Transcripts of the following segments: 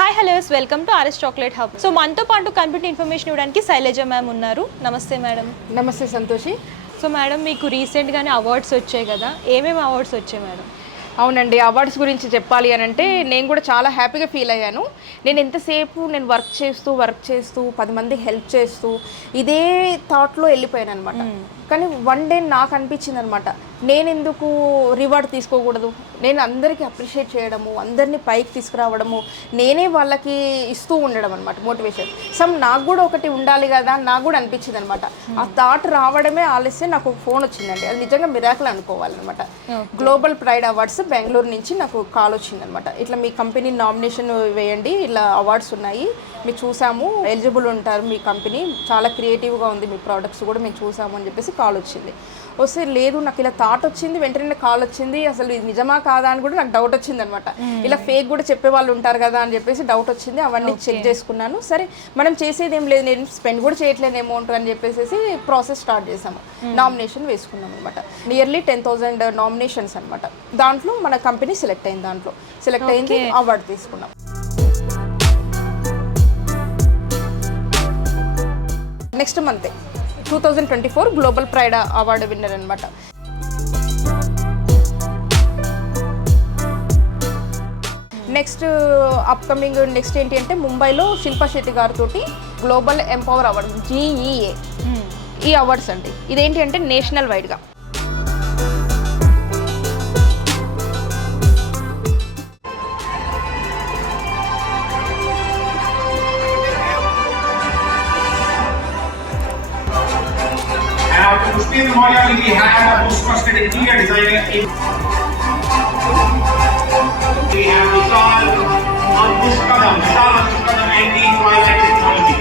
Hi hellos welcome to RS chocolate hub. So మనతో పాటు computer information ఇవ్వడానికి Shailaja ma'am ఉన్నారు. నమస్తే మేడం. నమస్తే సంతోషి. సో మేడం మీకు రీసెంట్గానే అవార్డ్స్ వచ్చాయి కదా, ఏమేమి అవార్డ్స్ వచ్చాయి మేడం? అవునండి, అవార్డ్స్ గురించి చెప్పాలి అని అంటే నేను కూడా చాలా హ్యాపీగా ఫీల్ అయ్యాను. నేను ఎంతసేపు వర్క్ చేస్తూ 10 మందికి హెల్ప్ చేస్తూ ఇదే థాట్లో వెళ్ళిపోయాను అనమాట. కానీ వన్ డే నాకు అనిపించింది అనమాట, నేను ఎందుకు రివార్డ్ తీసుకోకూడదు, నేను అందరికీ అప్రిషియేట్ చేయడము, అందరినీ పైకి తీసుకురావడము, నేనే వాళ్ళకి ఇస్తూ ఉండడం అనమాట మోటివేషన్. నాకు కూడా ఒకటి ఉండాలి కదా నాకు కూడా అనిపించింది అనమాట. ఆ థాట్ రావడమే ఆలస్యం. నాకు ఒక ఫోన్ వచ్చిందండి, అది నిజంగా మిరాకిల్ అనుకోవాలన్నమాట. గ్లోబల్ ప్రైడ్ అవార్డ్స్ బెంగళూరు నుంచి నాకు కాల్ వచ్చిందనమాట. ఇట్లా మీ కంపెనీ నామినేషన్ వేయండి, ఇలా అవార్డ్స్ ఉన్నాయి, మీరు చూసాము, ఎలిజిబుల్ ఉంటారు, మీ కంపెనీ చాలా క్రియేటివ్గా ఉంది, మీ ప్రోడక్ట్స్ కూడా మేము చూసాము అని చెప్పేసి కాల్ వచ్చింది. వస్తే లేదు నాకు ఇలా థాట్ వచ్చింది, వెంటనే కాల్ వచ్చింది, అసలు ఇది నిజమా కాదా అని కూడా నాకు డౌట్ వచ్చింది అనమాట. ఇలా ఫేక్ కూడా చెప్పే వాళ్ళు ఉంటారు కదా అని చెప్పేసి డౌట్ వచ్చింది. అవన్నీ చెక్ చేసుకున్నాను. సరే మనం చేసేది ఏం లేదు, నేను స్పెండ్ కూడా చేయట్లేదు అమౌంట్ అని చెప్పేసి ప్రాసెస్ స్టార్ట్ చేసాము. నామినేషన్ వేసుకున్నాం అనమాట. నియర్లీ 10,000 నామినేషన్స్ అనమాట. దాంట్లో మన కంపెనీ సెలెక్ట్ అయింది, అవార్డు తీసుకున్నాం. Next month 2024 global pride award winner అనమాట. నెక్స్ట్ అప్కమింగ్ నెక్స్ట్ ఏంటి అంటే ముంబైలో శిల్పా శెట్టి గారితో గ్లోబల్ ఎంపవర్ అవార్డ్ GEA ఈ అవార్డ్స్ అండి. ఇదేంటి అంటే నేషనల్ వైడ్గా. Pushpin Moya will be had the most trusted interior designer in. We have Vishal Mushkadam MD Twilight Technology.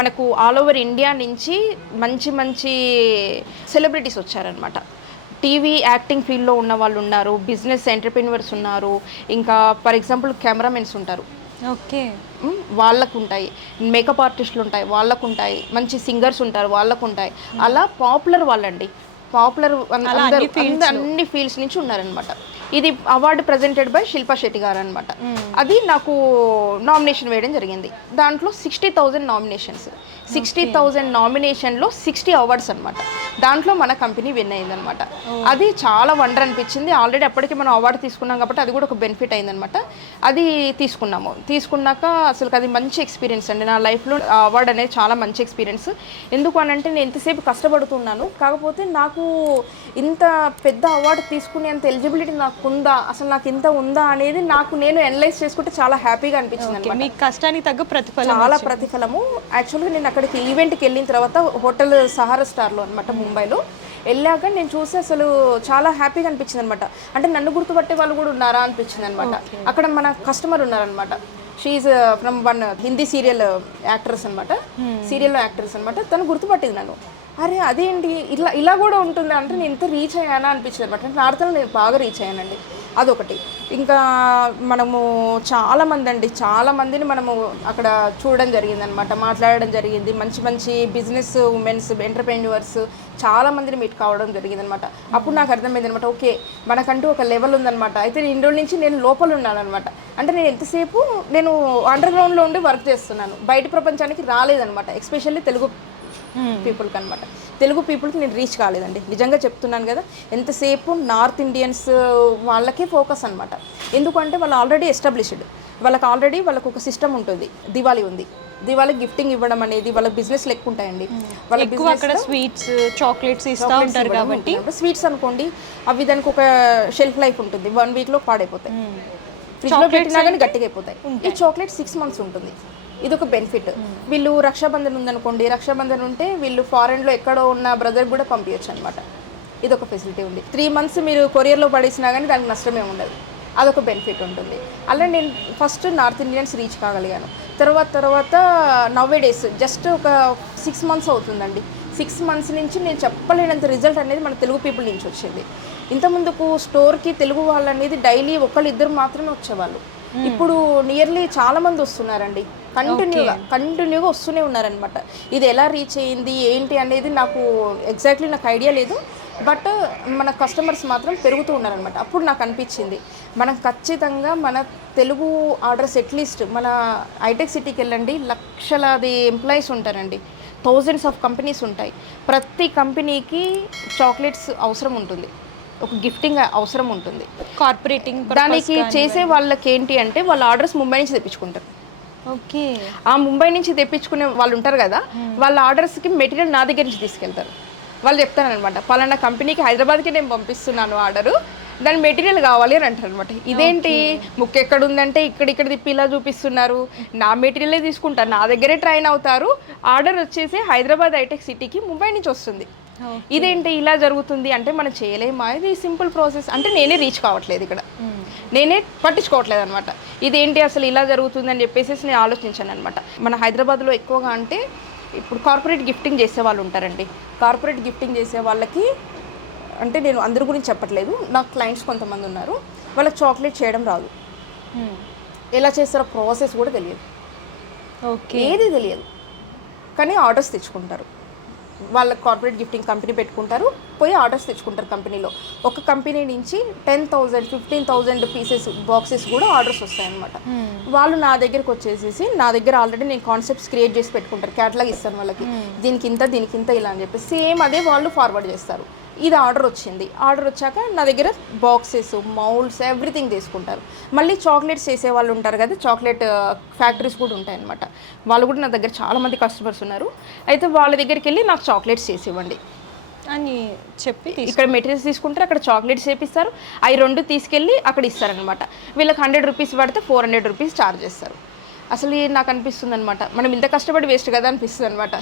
మనకు ఆల్ ఓవర్ ఇండియా నుంచి మంచి సెలబ్రిటీస్ వచ్చారనమాట. టీవీ యాక్టింగ్ ఫీల్డ్లో ఉన్న వాళ్ళు ఉన్నారు, బిజినెస్ ఎంటర్ప్రెన్యూర్స్ ఉన్నారు, ఇంకా ఫర్ ఎగ్జాంపుల్ కెమెరామెన్స్ ఉంటారు, ఓకే, వాళ్ళకు ఉంటాయి, మేకప్ ఆర్టిస్టులు ఉంటాయి, వాళ్ళకు ఉంటాయి, మంచి సింగర్స్ ఉంటారు, వాళ్ళకు ఉంటాయి. అలా పాపులర్ వాళ్ళండి, పాపులర్ అన్ని ఫీల్డ్స్ నుంచి ఉన్నారనమాట. ఇది award presented by Shilpa Shetty గారు అనమాట. అది నాకు నామినేషన్ వేయడం జరిగింది. దాంట్లో 60,000 నామినేషన్స్, 60,000 నామినేషన్లో 60 అవార్డ్స్ అనమాట. దాంట్లో మన కంపెనీ విన్ అయిందనమాట. అది చాలా వండర్ అనిపించింది. ఆల్రెడీ అప్పటికి మనం అవార్డు తీసుకున్నాం కాబట్టి అది కూడా ఒక బెనిఫిట్ అయిందనమాట. అది తీసుకున్నాక అసలు అది మంచి ఎక్స్పీరియన్స్ అండి. నా లైఫ్లో అవార్డు అనేది చాలా మంచి ఎక్స్పీరియన్స్. ఎందుకు అని అంటే నేను ఎంతసేపు కష్టపడుతున్నాను, కాకపోతే నాకు ఇంత పెద్ద అవార్డు తీసుకునేంత ఎలిజిబిలిటీ నాకు ఉందా, అసలు నాకు ఇంత ఉందా అనేది నేను అనలైజ్ చేసుకుంటే చాలా హ్యాపీగా అనిపించింది. మీ కష్టానికి తగ్గ ప్రతిఫలం, చాలా ప్రతిఫలము. యాక్చువల్గా నేను అక్కడికి ఈవెంట్కి వెళ్ళిన తర్వాత హోటల్ సహారా స్టార్లో అనమాట ముంబైలో వెళ్ళాక నేను చూసి అసలు చాలా హ్యాపీగా అనిపించింది అనమాట. అంటే నన్ను గుర్తుపట్టే వాళ్ళు కూడా ఉన్నారా అనిపించింది అనమాట. అక్కడ మన కస్టమర్ ఉన్నారనమాట. She from one Hindi serial actress అనమాట, సీరియల్లో యాక్ట్రెస్ అనమాట. తను గుర్తుపట్టింది నన్ను. అరే అదేంటి ఇలా కూడా ఉంటుంది అంటే నేను ఇంత రీచ్ అయ్యానా అనిపించింది అనమాట. నార్తలో నేను బాగా రీచ్ అయ్యానండి, అదొకటి. ఇంకా మనము చాలామందిని మనము అక్కడ చూడడం జరిగింది అనమాట, మాట్లాడడం జరిగింది. మంచి బిజినెస్ ఉమెన్స్ ఎంటర్ప్రెన్యూర్స్ చాలామందిని మీట్ కావడం జరిగింది అనమాట. అప్పుడు నాకు అర్థమైంది అనమాట, ఓకే మనకంటూ ఒక లెవెల్ ఉందనమాట. అయితే ఇన్ని రోజుల నుంచి నేను లోపల ఉన్నాను అనమాట. అంటే నేను ఎంతసేపు అండర్ గ్రౌండ్లో ఉండి వర్క్ చేస్తున్నాను, బయట ప్రపంచానికి రాలేదనమాట. ఎస్పెషల్లీ తెలుగు పీపుల్కి అనమాట. తెలుగు పీపుల్కి నేను రీచ్ కాలేదండి, నిజంగా చెప్తున్నాను కదా. ఎంతసేపు నార్త్ ఇండియన్స్ వాళ్ళకే ఫోకస్ అనమాట. ఎందుకంటే వాళ్ళు ఆల్రెడీ ఎస్టాబ్లిష్డ్, వాళ్ళకు ఒక సిస్టమ్ ఉంటుంది. దివాళీ ఉంది, దివాళీ గిఫ్టింగ్ ఇవ్వడం అనేది వాళ్ళ బిజినెస్ లెక్క ఉంటాయండి. వాళ్ళ అక్కడ స్వీట్స్ చాక్లెట్స్ ఇస్తూ ఉంటారు కాబట్టి, స్వీట్స్ అనుకోండి అవి దానికి ఒక షెల్ఫ్ లైఫ్ ఉంటుంది, 1 వీక్లో పాడైపోతాయి, ఫ్రిడ్జ్లో పెట్టినా కానీ గట్టిగా అయిపోతాయి. ఈ చాక్లెట్ 6 మంత్స్ ఉంటుంది. ఇదొక బెనిఫిట్. వీళ్ళు రక్షాబంధన్ ఉందనుకోండి, రక్షాబంధన్ ఉంటే వీళ్ళు ఫారెన్లో ఎక్కడో ఉన్న బ్రదర్ కూడా పంపించచ్చు అనమాట. ఇదొక ఫెసిలిటీ ఉంది. 3 మంత్స్ మీరు కొరియర్లో పడేసినా కానీ దానికి నష్టమే ఉండదు, అదొక బెనిఫిట్ ఉంటుంది. అలా నేను ఫస్ట్ నార్త్ ఇండియన్స్ రీచ్ కాగలిగాను. తర్వాత నవ్వే డేస్ జస్ట్ ఒక 6 మంత్స్ అవుతుందండి. 6 months నుంచి నేను చెప్పలేనంత రిజల్ట్ అనేది మన తెలుగు పీపుల్ నుంచి వచ్చింది. ఇంతకుముందుకు స్టోర్కి తెలుగు వాళ్ళు అనేది డైలీ ఒకళ్ళు ఇద్దరు మాత్రమే వచ్చేవాళ్ళు. ఇప్పుడు నియర్లీ చాలా మంది వస్తున్నారండి, కంటిన్యూగా వస్తూనే ఉన్నారనమాట. ఇది ఎలా రీచ్ అయ్యింది ఏంటి అనేది నాకు ఎగ్జాక్ట్లీ నాకు ఐడియా లేదు, బట్ మన కస్టమర్స్ మాత్రం పెరుగుతూ ఉన్నారనమాట. అప్పుడు నాకు అనిపించింది మనం ఖచ్చితంగా మన తెలుగు ఆర్డర్స్ అట్లీస్ట్ మన హైటెక్ సిటీకి వెళ్ళండి, లక్షలాది ఎంప్లాయీస్ ఉంటారండి, థౌజండ్స్ ఆఫ్ కంపెనీస్ ఉంటాయి. ప్రతి కంపెనీకి చాక్లెట్స్ అవసరం ఉంటుంది, ఒక గిఫ్టింగ్ అవసరం ఉంటుంది, కార్పొరేటింగ్. దానికి చేసే వాళ్ళకి ఏంటి అంటే వాళ్ళ ఆర్డర్స్ ముంబై నుంచి తెప్పించుకుంటారు. ఓకే. ఆ ముంబై నుంచి తెప్పించుకునే వాళ్ళు ఉంటారు కదా, వాళ్ళ ఆర్డర్స్కి మెటీరియల్ నా దగ్గర నుంచి తీసుకెళ్తారు. వాళ్ళు చెప్తారనమాట, పలానా కంపెనీకి హైదరాబాద్కి నేను పంపిస్తున్నాను ఆర్డరు, దాని మెటీరియల్ కావాలి అని అంటారు అనమాట. ఇదేంటి ముక్క ఎక్కడ ఉందంటే ఇక్కడ తిప్పి ఇలా చూపిస్తున్నారు, నా మెటీరియలే తీసుకుంటారు, నా దగ్గరే ట్రైన్ అవుతారు, ఆర్డర్ వచ్చేసి హైదరాబాద్ హైటెక్ సిటీకి ముంబై నుంచి వస్తుంది. ఇదేంటి ఇలా జరుగుతుంది అంటే మనం చేయలేమా, ఇది సింపుల్ ప్రాసెస్ అంటే నేనే రీచ్ కావట్లేదు, ఇక్కడ నేనే పట్టించుకోవట్లేదు అనమాట. ఇదేంటి అసలు ఇలా జరుగుతుంది అని చెప్పేసి నేను ఆలోచించాను అనమాట. మన హైదరాబాద్లో ఎక్కువగా అంటే ఇప్పుడు కార్పొరేట్ గిఫ్టింగ్ చేసే వాళ్ళు ఉంటారండి. కార్పొరేట్ గిఫ్టింగ్ చేసే వాళ్ళకి అంటే నేను అందరి గురించి చెప్పట్లేదు, నాకు క్లయింట్స్ కొంతమంది ఉన్నారు, వాళ్ళకి చాక్లెట్ చేయడం రాదు, ఎలా చేస్తారో ప్రాసెస్ కూడా తెలియదు, ఏది తెలియదు, కానీ ఆర్డర్స్ తెచ్చుకుంటారు. వాళ్ళ కార్పొరేట్ గిఫ్టింగ్ కంపెనీ పెట్టుకుంటారు, పోయి ఆర్డర్స్ తెచ్చుకుంటారు కంపెనీలో. ఒక కంపెనీ నుంచి 10,000 15,000 పీసెస్ బాక్సెస్ కూడా ఆర్డర్స్ వస్తాయన్నమాట. వాళ్ళు నా దగ్గరకు వచ్చేసేసి నా దగ్గర ఆల్రెడీ నేను కాన్సెప్ట్స్ క్రియేట్ చేసి పెట్టుకుంటారు, క్యాటలాగ్ ఇస్తాను వాళ్ళకి, దీనికి ఇంత ఇలా అని చెప్పి సేమ్ అదే వాళ్ళు ఫార్వర్డ్ చేస్తారు. ఇది ఆర్డర్ వచ్చింది, ఆర్డర్ వచ్చాక నా దగ్గర బాక్సెస్ మౌల్డ్స్ ఎవ్రీథింగ్ తీసుకుంటారు. మళ్ళీ చాక్లెట్స్ చేసే వాళ్ళు ఉంటారు కదా, చాక్లెట్ ఫ్యాక్టరీస్ కూడా ఉంటాయన్నమాట, వాళ్ళు కూడా నా దగ్గర చాలామంది కస్టమర్స్ ఉన్నారు. అయితే వాళ్ళ దగ్గరికి వెళ్ళి నాకు చాక్లెట్స్ చేసి ఇవ్వండి అని చెప్పి ఇక్కడ మెటీరియల్స్ తీసుకుంటారు, అక్కడ చాక్లెట్స్ చేపిస్తారు, అవి 2 తీసుకెళ్ళి అక్కడ ఇస్తారనమాట. వీళ్ళకి 100 రూపీస్ పడితే 400 రూపీస్ ఛార్జ్ చేస్తారు. అసలు నాకు అనిపిస్తుంది అనమాట, మనం ఇంత కష్టపడి వేస్ట్ కదా అనిపిస్తుంది అనమాట.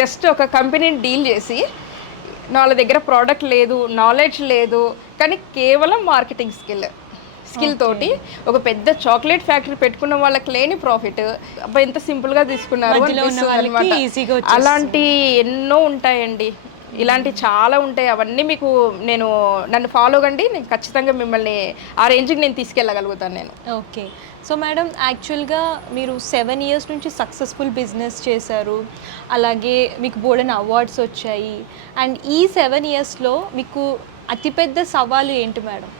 జస్ట్ ఒక కంపెనీని డీల్ చేసి వాళ్ళ దగ్గర ప్రోడక్ట్ లేదు, నాలెడ్జ్ లేదు, కానీ కేవలం మార్కెటింగ్ స్కిల్ తోటి ఒక పెద్ద చాక్లెట్ ఫ్యాక్టరీ పెట్టుకున్న వాళ్ళకి లేని ప్రాఫిట్ అబ్బా ఎంత సింపుల్గా తీసుకున్నారు అన్నమాట. అలాంటి ఎన్నో ఉంటాయండి, ఇలాంటి చాలా ఉంటాయి. అవన్నీ మీకు నన్ను ఫాలో కండి, నేను ఖచ్చితంగా మిమ్మల్ని ఆ రేంజ్కి నేను తీసుకెళ్ళగలుగుతాను నేను. ఓకే. సో మేడం, యాక్చువల్గా మీరు 7 years నుంచి సక్సెస్ఫుల్ బిజినెస్ చేశారు, అలాగే మీకు బోల్డెన్ అవార్డ్స్ వచ్చాయి. అండ్ ఈ 7 yearsలో మీకు అతిపెద్ద సవాలు ఏంటి మేడం?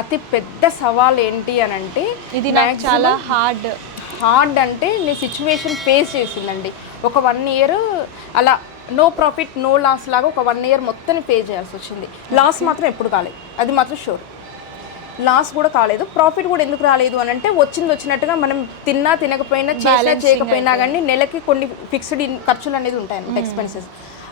అతి పెద్ద సవాల్ ఏంటి అని అంటే, ఇది నాకు చాలా హార్డ్ అంటే నేను సిచ్యువేషన్ ఫేస్ చేసిందండి. ఒక 1 year అలా నో ప్రాఫిట్ నో లాస్ లాగా ఒక 1 year మొత్తం ఫేస్ చేయాల్సి వచ్చింది. లాస్ మాత్రం ఎప్పుడు కాలేదు, అది మాత్రం షూర్. లాస్ కూడా కాలేదు, ప్రాఫిట్ కూడా ఎందుకు రాలేదు అని అంటే వచ్చినట్టుగా మనం తిన్నా తినకపోయినా చేసినా చేయకపోయినా కానీ నెలకి కొన్ని ఫిక్స్డ్ ఖర్చులు అనేది ఉంటాయన్నమాట, ఎక్స్పెన్సెస్.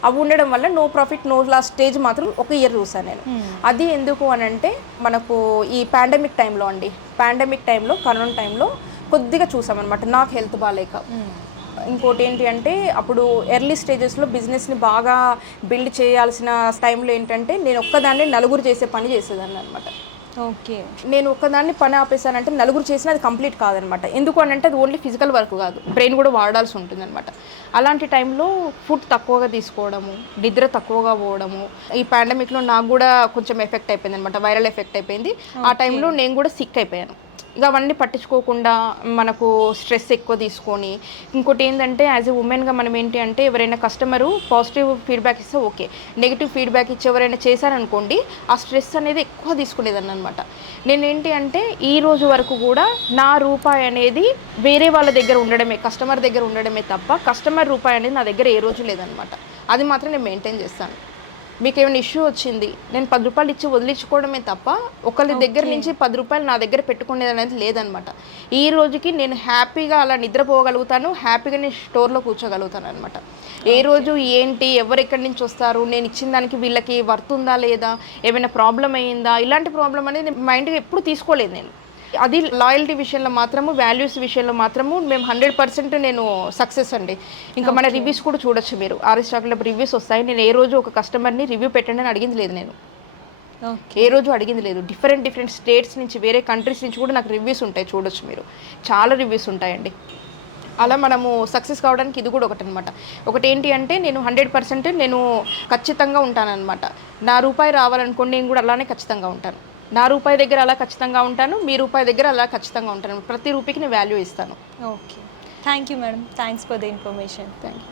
అవి ఉండడం వల్ల no profit no loss stage మాత్రం ఒక ఇయర్ చూసాను నేను. అది ఎందుకు అని అంటే మనకు ఈ పాండమిక్ టైంలో కరోనా టైంలో కొద్దిగా చూసామన్నమాట, నాకు హెల్త్ బాగాలేక. ఇంకోటి ఏంటి అంటే అప్పుడు ఎర్లీ స్టేజెస్లో బిజినెస్ని బాగా బిల్డ్ చేయాల్సిన టైంలో ఏంటంటే నేను ఒక్కదాన్ని నలుగురు చేసే పని చేసేదాన్ని అనమాట. ఓకే. నేను ఒక్కదాన్ని పని ఆపేసానంటే నలుగురు చేసినా అది కంప్లీట్ కాదనమాట. ఎందుకు అని అంటే అది ఓన్లీ ఫిజికల్ వర్క్ కాదు, బ్రెయిన్ కూడా వాడాల్సి ఉంటుంది అనమాట. అలాంటి టైంలో ఫుడ్ తక్కువగా తీసుకోవడము, నిద్ర తక్కువగా పోవడము, ఈ పాండమిక్లో నాకు కూడా కొంచెం ఎఫెక్ట్ అయిపోయింది అనమాట, వైరల్ ఎఫెక్ట్ అయిపోయింది. ఆ టైంలో నేను కూడా సిక్ అయిపోయాను. ఇక అవన్నీ పట్టించుకోకుండా మనకు స్ట్రెస్ ఎక్కువ తీసుకొని, ఇంకోటి ఏంటంటే యాజ్ ఎ ఉమెన్గా మనం ఏంటి అంటే ఎవరైనా కస్టమరు పాజిటివ్ ఫీడ్బ్యాక్ ఇస్తే ఓకే, నెగిటివ్ ఫీడ్బ్యాక్ ఇచ్చి ఎవరైనా చేశారనుకోండి ఆ స్ట్రెస్ అనేది ఎక్కువ తీసుకునేదాన్ని అనమాట. నేనేంటి అంటే ఈ రోజు వరకు కూడా నా రూపాయి అనేది వేరే వాళ్ళ దగ్గర ఉండడమే, కస్టమర్ దగ్గర ఉండడమే తప్ప కస్టమర్ రూపాయి అనేది నా దగ్గర ఏ రోజు లేదనమాట. అది మాత్రం నేను మెయింటైన్ చేస్తాను. మీకు ఏమైనా ఇష్యూ వచ్చింది నేను 10 రూపాయలు ఇచ్చి వదిలించుకోవడమే తప్ప ఒకరి దగ్గర నుంచి 10 రూపాయలు నా దగ్గర పెట్టుకునేది అనేది లేదనమాట. ఈ రోజుకి నేను హ్యాపీగా అలా నిద్రపోగలుగుతాను, హ్యాపీగా నేను స్టోర్లో కూర్చోగలుగుతాను అనమాట. ఏ రోజు ఏంటి ఎవరు ఎక్కడి నుంచి వస్తారు, నేను ఇచ్చిన దానికి వీళ్ళకి వర్త్ ఉందా లేదా, ఏమైనా ప్రాబ్లం అయ్యిందా, ఇలాంటి ప్రాబ్లం అనేది మైండ్గా ఎప్పుడు తీసుకోలేదు నేను. అది లాయల్టీ విషయంలో మాత్రము, వాల్యూస్ విషయంలో మాత్రము మేము 100% నేను సక్సెస్ అండి. ఇంకా మన రివ్యూస్ కూడా చూడొచ్చు మీరు, ఆర్ఎస్ చాక్లెట్ రివ్యూస్ వస్తాయి. నేను ఏ రోజు ఒక కస్టమర్ని రివ్యూ పెట్టండి అని అడిగింది లేదు, నేను ఏ రోజు అడిగింది లేదు. డిఫరెంట్ స్టేట్స్ నుంచి వేరే కంట్రీస్ నుంచి కూడా నాకు రివ్యూస్ ఉంటాయి, చూడొచ్చు మీరు, చాలా రివ్యూస్ ఉంటాయండి. అలా మనము సక్సెస్ కావడానికి ఇది కూడా ఒకటి అనమాట. ఒకటి ఏంటి అంటే నేను 100% నేను ఖచ్చితంగా ఉంటానన్నమాట. నా రూపాయి రావాలనుకోండి, నేను కూడా అలానే ఖచ్చితంగా ఉంటాను. నా రూపాయి దగ్గర అలా ఖచ్చితంగా ఉంటాను, మీ రూపాయి దగ్గర అలా ఖచ్చితంగా ఉంటాను. ప్రతి రూపాయికి నేను వాల్యూ ఇస్తాను. Okay, thank you madam, thanks for the information. Thank you.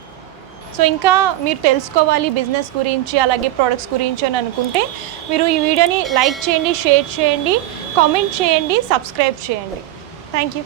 So ఇంకా మీరు తెలుసుకోవాలి బిజినెస్ గురించి అలాగే ప్రొడక్ట్స్ గురించి అని అనుకుంటే మీరు ఈ వీడియోని లైక్ చేయండి, షేర్ చేయండి, కామెంట్ చేయండి, సబ్స్క్రైబ్ చేయండి. Thank you.